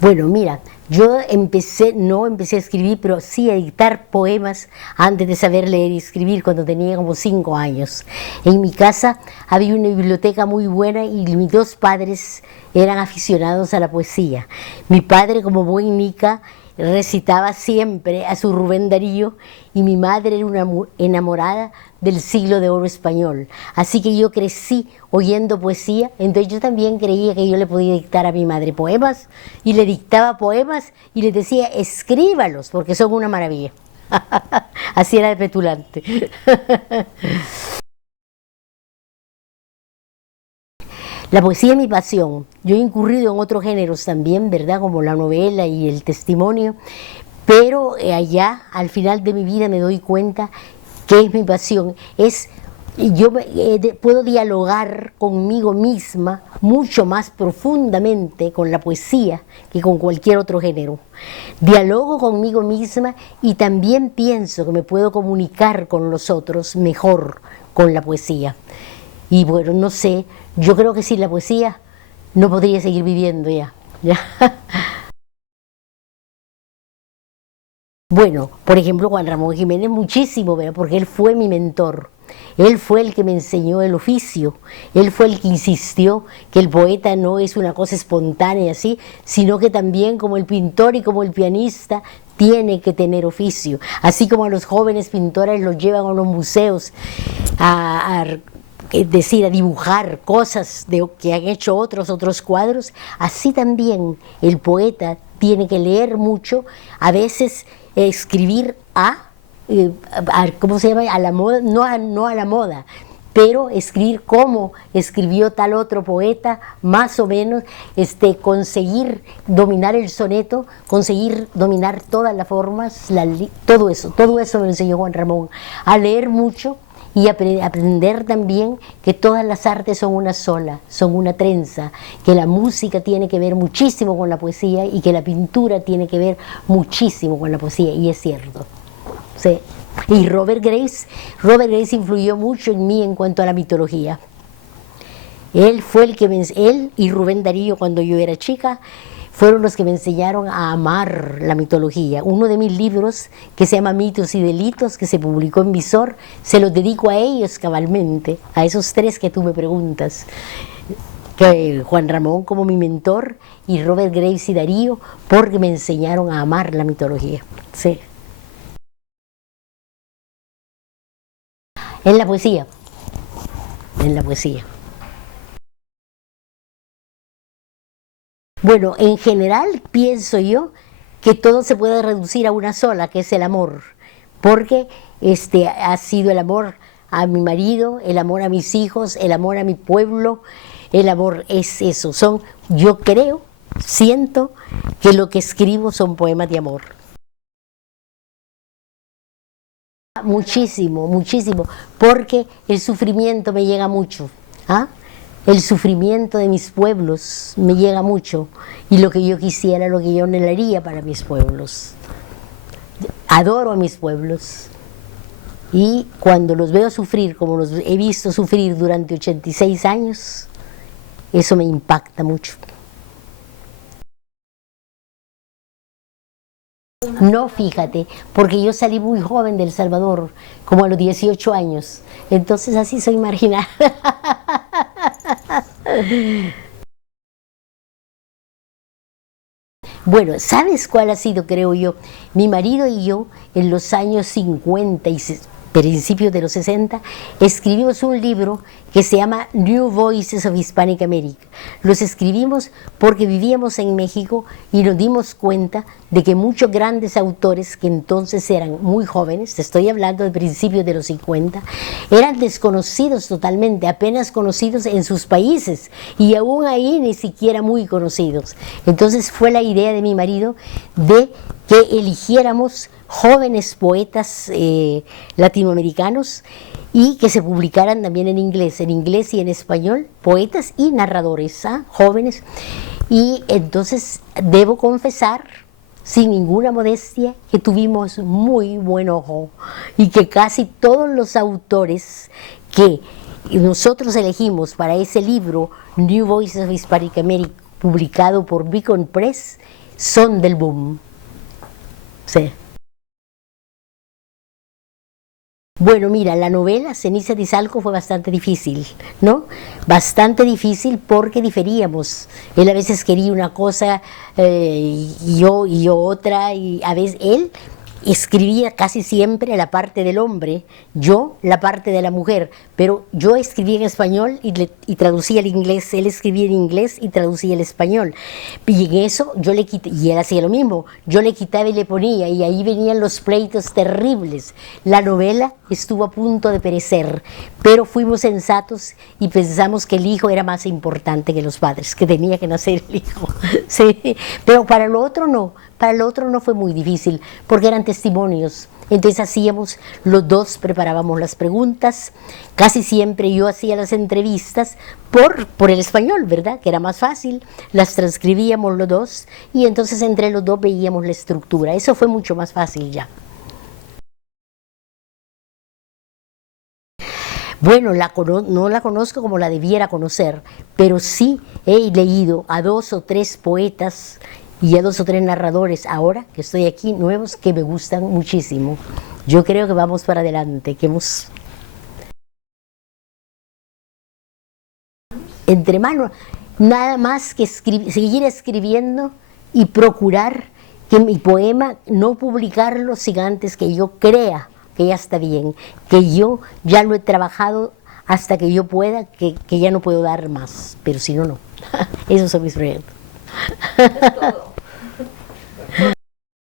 Bueno, mira, yo no empecé a escribir, pero sí a dictar poemas antes de saber leer y escribir cuando tenía como 5 años. En mi casa había una biblioteca muy buena y mis dos padres eran aficionados a la poesía. Mi padre, como buen nica, recitaba siempre a su Rubén Darío y mi madre era una enamorada del siglo de oro español. Así que yo crecí oyendo poesía, entonces yo también creía que yo le podía dictar a mi madre poemas y le dictaba poemas y le decía escríbalos porque son una maravilla. Así era de petulante. La poesía es mi pasión. Yo he incurrido en otros géneros también, ¿verdad? Como la novela y el testimonio. Pero allá, al final de mi vida, me doy cuenta que es mi pasión. Puedo dialogar conmigo misma mucho más profundamente con la poesía que con cualquier otro género. Dialogo conmigo misma y también pienso que me puedo comunicar con los otros mejor con la poesía. Y bueno, no sé, yo creo que sin la poesía no podría seguir viviendo ya. ¿Ya? Bueno, por ejemplo, Juan Ramón Jiménez muchísimo, ¿verdad? Porque él fue mi mentor. Él fue el que me enseñó el oficio. Él fue el que insistió que el poeta no es una cosa espontánea así, sino que también como el pintor y como el pianista tiene que tener oficio. Así como a los jóvenes pintores los llevan a los museos es decir, a dibujar cosas que han hecho otros cuadros, así también el poeta tiene que leer mucho, a veces escribir ¿cómo se llama? A la moda, no a la moda, pero escribir como escribió tal otro poeta, más o menos, conseguir dominar el soneto, conseguir dominar todas las formas, todo eso me enseñó Juan Ramón, a leer mucho y aprender también que todas las artes son una sola, son una trenza, que la música tiene que ver muchísimo con la poesía y que la pintura tiene que ver muchísimo con la poesía, y es cierto. Sí. Y Robert Grace influyó mucho en mí en cuanto a la mitología. Él y Rubén Darío, cuando yo era chica, fueron los que me enseñaron a amar la mitología. Uno de mis libros, que se llama Mitos y Delitos, que se publicó en Visor, se los dedico a ellos cabalmente, a esos tres que tú me preguntas. Juan Ramón como mi mentor y Robert Graves y Darío, porque me enseñaron a amar la mitología. Sí. En la poesía. En la poesía. Bueno, en general pienso yo que todo se puede reducir a una sola, que es el amor, porque ha sido el amor a mi marido, el amor a mis hijos, el amor a mi pueblo, el amor es eso, yo creo, siento que lo que escribo son poemas de amor. Muchísimo, muchísimo, porque el sufrimiento me llega mucho. ¿Ah? El sufrimiento de mis pueblos me llega mucho y lo que yo quisiera, lo que yo anhelaría para mis pueblos. Adoro a mis pueblos y cuando los veo sufrir, como los he visto sufrir durante 86 años, eso me impacta mucho. No, fíjate, porque yo salí muy joven de El Salvador, como a los 18 años, entonces así soy marginal. Bueno, ¿sabes cuál ha sido, creo yo? Mi marido y yo, en los años 50 y principios de los 60, escribimos un libro que se llama New Voices of Hispanic America. Los escribimos porque vivíamos en México y nos dimos cuenta de que muchos grandes autores que entonces eran muy jóvenes, te estoy hablando de principios de los 50, eran desconocidos totalmente, apenas conocidos en sus países y aún ahí ni siquiera muy conocidos. Entonces fue la idea de mi marido de que eligiéramos jóvenes poetas latinoamericanos y que se publicaran también en inglés y en español, poetas y narradores, jóvenes. Y entonces debo confesar, sin ninguna modestia, que tuvimos muy buen ojo y que casi todos los autores que nosotros elegimos para ese libro, New Voices of Hispanic America, publicado por Beacon Press, son del boom. Sí. Bueno, mira, la novela Ceniza de Izalco fue bastante difícil, ¿no? Bastante difícil porque diferíamos. Él a veces quería una cosa y yo otra, y a veces él escribía casi siempre la parte del hombre, yo la parte de la mujer, pero yo escribía en español y traducía el inglés, él escribía en inglés y traducía el español. Y en eso yo le quité, y él hacía lo mismo, yo le quitaba y le ponía, y ahí venían los pleitos terribles. La novela estuvo a punto de perecer, pero fuimos sensatos y pensamos que el hijo era más importante que los padres, que tenía que nacer el hijo. Sí, pero para lo otro no. Para el otro no fue muy difícil, porque eran testimonios. Entonces hacíamos, los dos preparábamos las preguntas, casi siempre yo hacía las entrevistas por el español, ¿verdad? Que era más fácil, las transcribíamos los dos y entonces entre los dos veíamos la estructura. Eso fue mucho más fácil ya. Bueno, no la conozco como la debiera conocer, pero sí he leído a 2 o 3 poetas y a 2 o 3 narradores ahora que estoy aquí nuevos que me gustan muchísimo. Yo creo que vamos para adelante, que hemos entre manos nada más que seguir escribiendo y procurar que mi poema no publicarlo sin antes que yo crea que ya está bien, que yo ya lo he trabajado hasta que yo pueda, que ya no puedo dar más, pero si no, no. Esos son mis proyectos.